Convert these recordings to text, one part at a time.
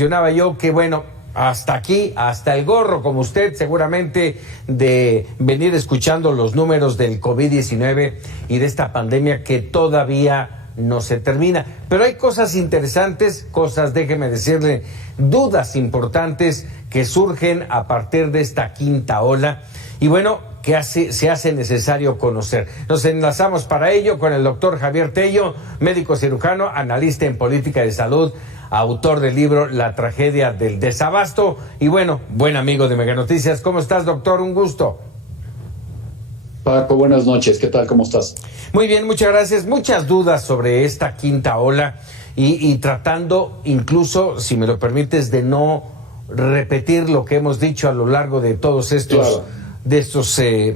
Mencionaba yo que, bueno, hasta aquí, hasta el gorro, como usted seguramente, de venir escuchando los números del COVID-19 y de esta pandemia que todavía no se termina. Pero hay cosas interesantes, déjeme decirle, dudas importantes que surgen a partir de esta quinta ola. Y bueno, se hace necesario conocer. Nos enlazamos para ello con el doctor Javier Tello, médico cirujano, analista en política de salud, autor del libro La tragedia del desabasto y bueno, buen amigo de Mega Noticias. ¿Cómo estás, doctor? Un gusto. Paco, buenas noches. ¿Qué tal? ¿Cómo estás? Muy bien, muchas gracias. Muchas dudas sobre esta quinta ola y tratando incluso, si me lo permites, de no repetir lo que hemos dicho a lo largo de todos estos,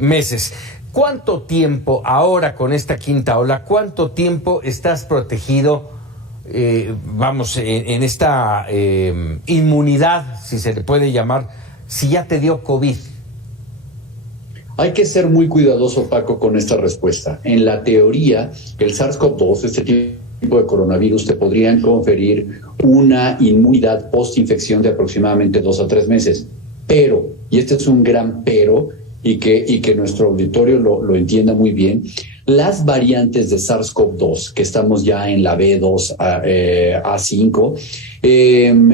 meses. ¿Cuánto tiempo ahora con esta quinta ola, cuánto tiempo estás protegido en esta inmunidad, si se le puede llamar, si ya te dio COVID? Hay que ser muy cuidadoso, Paco, con esta respuesta. En la teoría, el SARS-CoV-2, este tipo de coronavirus, te podrían conferir una inmunidad post-infección de aproximadamente 2 a 3 meses. Pero, y este es un gran pero, y que nuestro auditorio lo entienda muy bien, las variantes de SARS-CoV-2, que estamos ya en la B2 A5,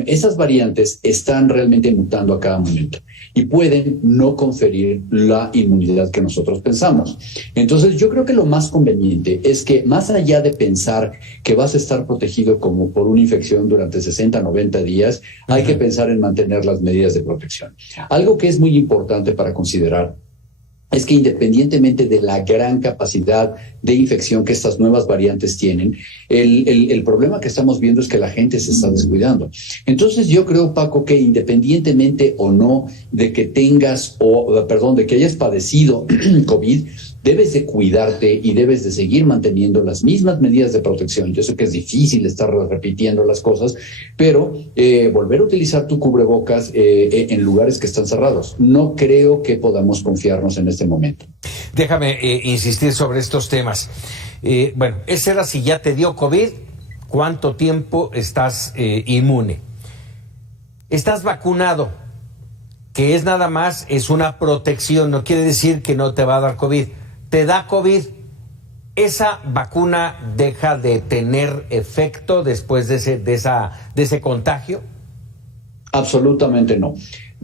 esas variantes están realmente mutando a cada momento y pueden no conferir la inmunidad que nosotros pensamos. Entonces, yo creo que lo más conveniente es que, más allá de pensar que vas a estar protegido como por una infección durante 60, 90 días, hay que pensar en mantener las medidas de protección. Algo que es muy importante para considerar es que independientemente de la gran capacidad de infección que estas nuevas variantes tienen, el problema que estamos viendo es que la gente se está descuidando. Entonces yo creo, Paco, que independientemente o no de que de que hayas padecido COVID, debes de cuidarte y debes de seguir manteniendo las mismas medidas de protección. Yo sé que es difícil estar repitiendo las cosas, pero volver a utilizar tu cubrebocas en lugares que están cerrados. No creo que podamos confiarnos en este momento. Déjame insistir sobre estos temas. Bueno, ese era si ya te dio COVID, ¿cuánto tiempo estás inmune? Estás vacunado, que es nada más, es una protección, no quiere decir que no te va a dar COVID. Te da COVID, ¿esa vacuna deja de tener efecto después de ese contagio? Absolutamente no.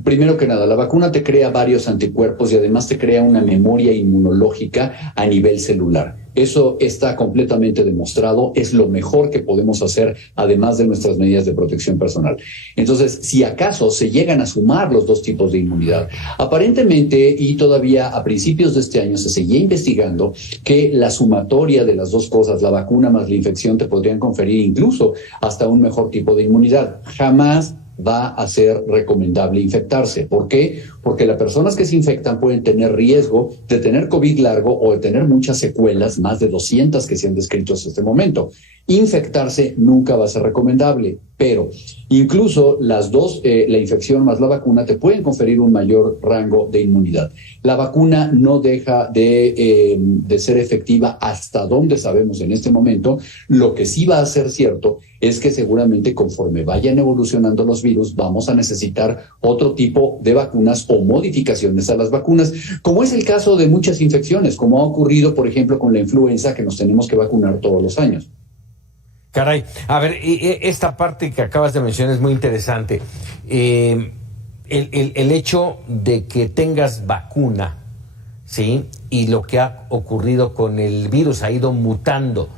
Primero que nada, la vacuna te crea varios anticuerpos y además te crea una memoria inmunológica a nivel celular. Eso está completamente demostrado, es lo mejor que podemos hacer, además de nuestras medidas de protección personal. Entonces, si acaso se llegan a sumar los dos tipos de inmunidad, aparentemente, y todavía a principios de este año se seguía investigando que la sumatoria de las dos cosas, la vacuna más la infección, te podrían conferir incluso hasta un mejor tipo de inmunidad. Jamás va a ser recomendable infectarse. ¿Por qué? Porque las personas que se infectan pueden tener riesgo de tener COVID largo o de tener muchas secuelas, más de 200 que se han descrito hasta este momento. Infectarse nunca va a ser recomendable, pero incluso las dos, la infección más la vacuna, te pueden conferir un mayor rango de inmunidad. La vacuna no deja de ser efectiva hasta donde sabemos en este momento. Lo que sí va a ser cierto es que seguramente conforme vayan evolucionando los virus, vamos a necesitar otro tipo de vacunas o modificaciones a las vacunas, como es el caso de muchas infecciones, como ha ocurrido, por ejemplo, con la influenza, que nos tenemos que vacunar todos los años. Caray, a ver, esta parte que acabas de mencionar es muy interesante. El hecho de que tengas vacuna, ¿sí? Y lo que ha ocurrido con el virus ha ido mutando.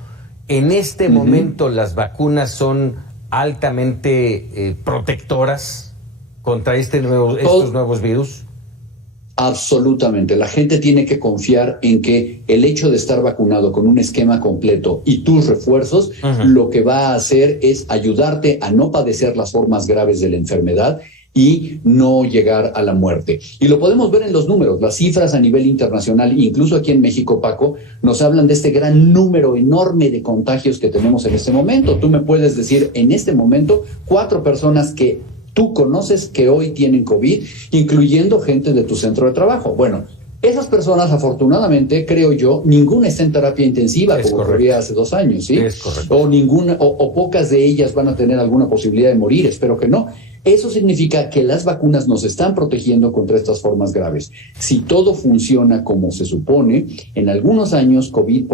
En este momento las vacunas son altamente protectoras contra estos nuevos virus. Absolutamente. La gente tiene que confiar en que el hecho de estar vacunado con un esquema completo y tus refuerzos, lo que va a hacer es ayudarte a no padecer las formas graves de la enfermedad y no llegar a la muerte. Y lo podemos ver en los números, las cifras a nivel internacional, incluso aquí en México, Paco, nos hablan de este gran número enorme de contagios que tenemos en este momento. Tú me puedes decir en este momento 4 personas que tú conoces que hoy tienen COVID, incluyendo gente de tu centro de trabajo. Bueno, Esas personas, afortunadamente, creo yo, ninguna está en terapia intensiva, como ocurría hace 2 años, ¿sí? Es correcto. O pocas de ellas van a tener alguna posibilidad de morir, espero que no. Eso significa que las vacunas nos están protegiendo contra estas formas graves. Si todo funciona como se supone, en algunos años COVID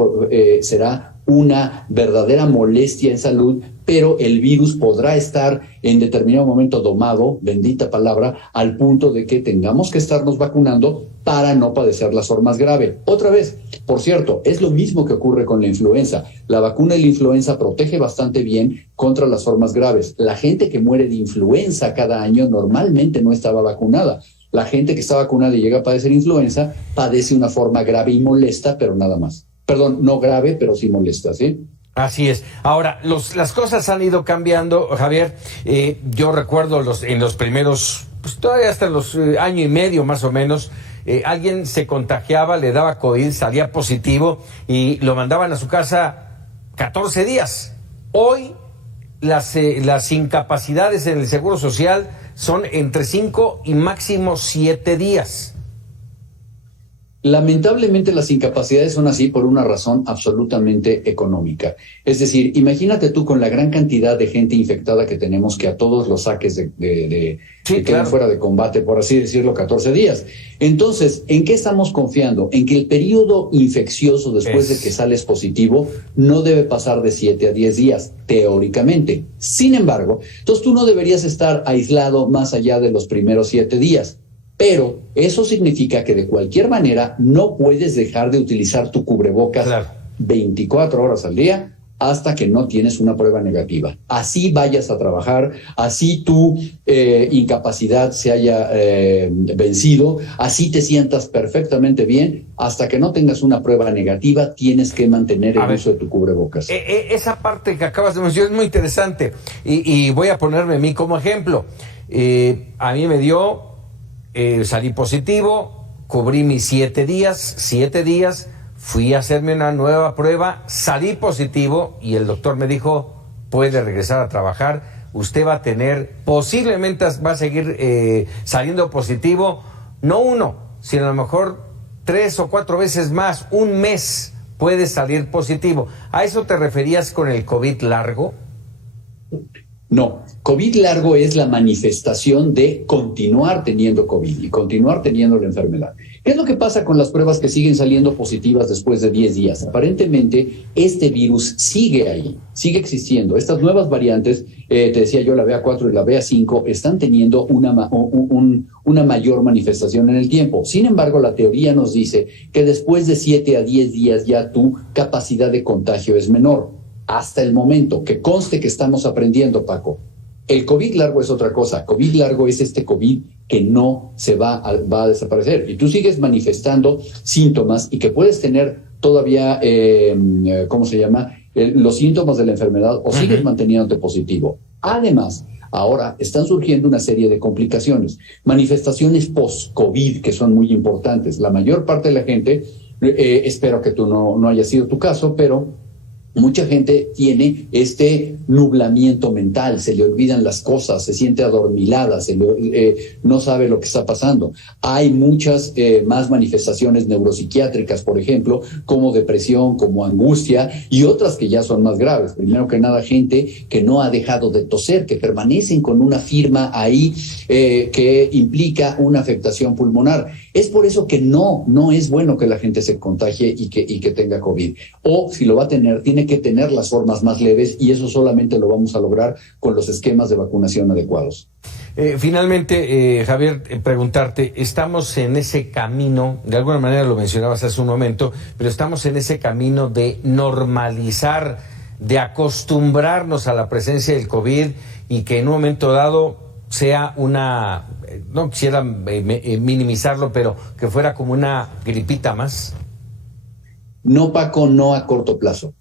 será una verdadera molestia en salud, pero el virus podrá estar en determinado momento domado, bendita palabra, al punto de que tengamos que estarnos vacunando para no padecer las formas graves. Otra vez, por cierto, es lo mismo que ocurre con la influenza. La vacuna de la influenza protege bastante bien contra las formas graves. La gente que muere de influenza cada año normalmente no estaba vacunada. La gente que está vacunada y llega a padecer influenza padece una forma grave y molesta, pero nada más. Perdón, no grave, pero sí molesta, ¿sí? Así es. Ahora, las cosas han ido cambiando, Javier. Yo recuerdo en los primeros, pues todavía hasta los año y medio más o menos, alguien se contagiaba, le daba COVID, salía positivo y lo mandaban a su casa 14 días. Hoy las incapacidades en el Seguro Social son entre 5 y máximo 7 días. Lamentablemente las incapacidades son así por una razón absolutamente económica. Es decir, imagínate tú con la gran cantidad de gente infectada que tenemos, que a todos los saques que quedan fuera de combate, por así decirlo, 14 días. Entonces, ¿en qué estamos confiando? En que el periodo infeccioso después de que sales positivo no debe pasar de 7 a 10 días, teóricamente. Sin embargo, entonces tú no deberías estar aislado más allá de los primeros 7 días. Pero eso significa que de cualquier manera no puedes dejar de utilizar tu cubrebocas 24 horas al día hasta que no tienes una prueba negativa. Así vayas a trabajar, así tu incapacidad se haya vencido, así te sientas perfectamente bien, hasta que no tengas una prueba negativa tienes que mantener el uso de tu cubrebocas. Esa parte que acabas de mencionar es muy interesante y voy a ponerme a mí como ejemplo. A mí me dio... salí positivo, cubrí mis 7 días, fui a hacerme una nueva prueba, salí positivo y el doctor me dijo, puede regresar a trabajar, usted va a tener, posiblemente va a seguir saliendo positivo, no 1, sino a lo mejor 3 o 4 veces más, un mes puede salir positivo. ¿A eso te referías con el COVID largo? No, COVID largo es la manifestación de continuar teniendo COVID y continuar teniendo la enfermedad. ¿Qué es lo que pasa con las pruebas que siguen saliendo positivas después de 10 días? Aparentemente, este virus sigue ahí, sigue existiendo. Estas nuevas variantes, te decía yo, la BA4 y la BA5, están teniendo una mayor manifestación en el tiempo. Sin embargo, la teoría nos dice que después de 7 a 10 días ya tu capacidad de contagio es menor. Hasta el momento, que conste que estamos aprendiendo, Paco. El COVID largo es otra cosa. COVID largo es este COVID que no se va a desaparecer. Y tú sigues manifestando síntomas y que puedes tener todavía, los síntomas de la enfermedad o sigues manteniéndote positivo. Además, ahora están surgiendo una serie de complicaciones. Manifestaciones post-COVID que son muy importantes. La mayor parte de la gente, espero que tú no haya sido tu caso, pero... mucha gente tiene este nublamiento mental, se le olvidan las cosas, se siente adormilada, no sabe lo que está pasando. Hay muchas más manifestaciones neuropsiquiátricas, por ejemplo, como depresión, como angustia y otras que ya son más graves. Primero que nada, gente que no ha dejado de toser, que permanecen con una firma ahí que implica una afectación pulmonar. Es por eso que no es bueno que la gente se contagie y que tenga COVID. O si lo va a tener, tiene que tener las formas más leves y eso solamente lo vamos a lograr con los esquemas de vacunación adecuados. Finalmente, Javier, preguntarte, estamos en ese camino, de alguna manera lo mencionabas hace un momento, pero estamos en ese camino de normalizar, de acostumbrarnos a la presencia del COVID y que en un momento dado sea no quisiera minimizarlo, pero que fuera como una gripita más. No, Paco, no a corto plazo.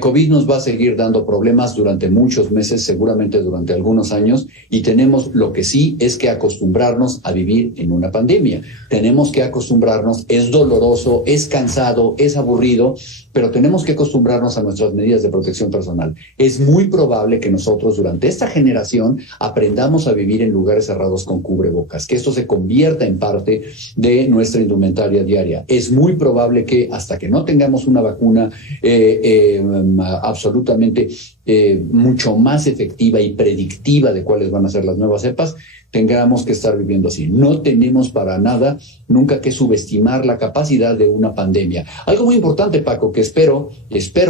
COVID nos va a seguir dando problemas durante muchos meses, seguramente durante algunos años, y tenemos lo que sí es que acostumbrarnos a vivir en una pandemia. Tenemos que acostumbrarnos, es doloroso, es cansado, es aburrido, pero tenemos que acostumbrarnos a nuestras medidas de protección personal. Es muy probable que nosotros durante esta generación aprendamos a vivir en lugares cerrados con cubrebocas, que esto se convierta en parte de nuestra indumentaria diaria. Es muy probable que hasta que no tengamos una vacuna absolutamente mucho más efectiva y predictiva de cuáles van a ser las nuevas cepas, tengamos que estar viviendo así. No tenemos para nada nunca que subestimar la capacidad de una pandemia. Algo muy importante, Paco, que espero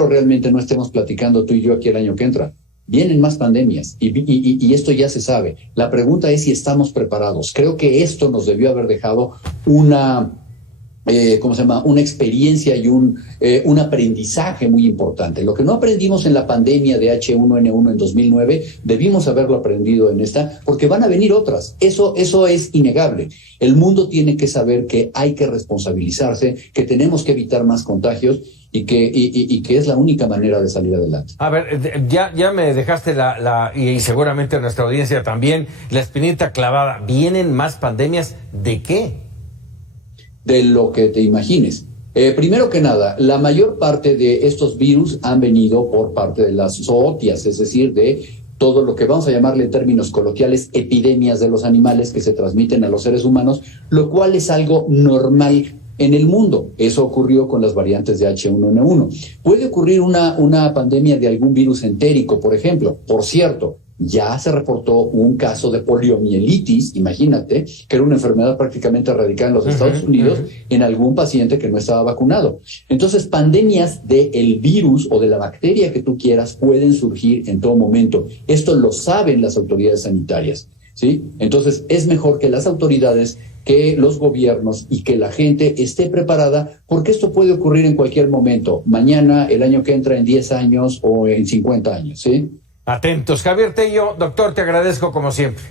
realmente no estemos platicando tú y yo aquí el año que entra. Vienen más pandemias y esto ya se sabe. La pregunta es si estamos preparados. Creo que esto nos debió haber dejado una experiencia y un aprendizaje muy importante. Lo que no aprendimos en la pandemia de H1N1 en 2009, debimos haberlo aprendido en esta, porque van a venir otras. Eso es innegable. El mundo tiene que saber que hay que responsabilizarse, que tenemos que evitar más contagios y que es la única manera de salir adelante. A ver, ya me dejaste y seguramente nuestra audiencia también, la espinita clavada. ¿Vienen más pandemias de qué? De lo que te imagines. Primero que nada, la mayor parte de estos virus han venido por parte de las zootias, es decir, de todo lo que vamos a llamarle en términos coloquiales epidemias de los animales que se transmiten a los seres humanos, lo cual es algo normal en el mundo. Eso ocurrió con las variantes de H1N1. Puede ocurrir una pandemia de algún virus entérico, por ejemplo. Por cierto, ya se reportó un caso de poliomielitis, imagínate, que era una enfermedad prácticamente erradicada en los Estados Unidos en algún paciente que no estaba vacunado. Entonces, pandemias del virus o de la bacteria que tú quieras pueden surgir en todo momento. Esto lo saben las autoridades sanitarias, ¿sí? Entonces, es mejor que las autoridades, que los gobiernos y que la gente esté preparada, porque esto puede ocurrir en cualquier momento, mañana, el año que entra, en 10 años o en 50 años, ¿sí? Atentos. Javier Tello, doctor, te agradezco como siempre.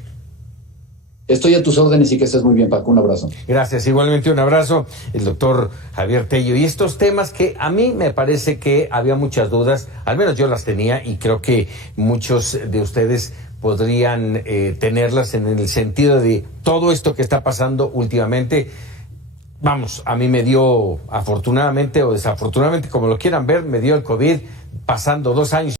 Estoy a tus órdenes y que estés muy bien, Paco. Un abrazo. Gracias, igualmente un abrazo, el doctor Javier Tello. Y estos temas que a mí me parece que había muchas dudas, al menos yo las tenía y creo que muchos de ustedes podrían tenerlas en el sentido de todo esto que está pasando últimamente. Vamos, a mí me dio, afortunadamente o desafortunadamente, como lo quieran ver, me dio el COVID pasando 2 años.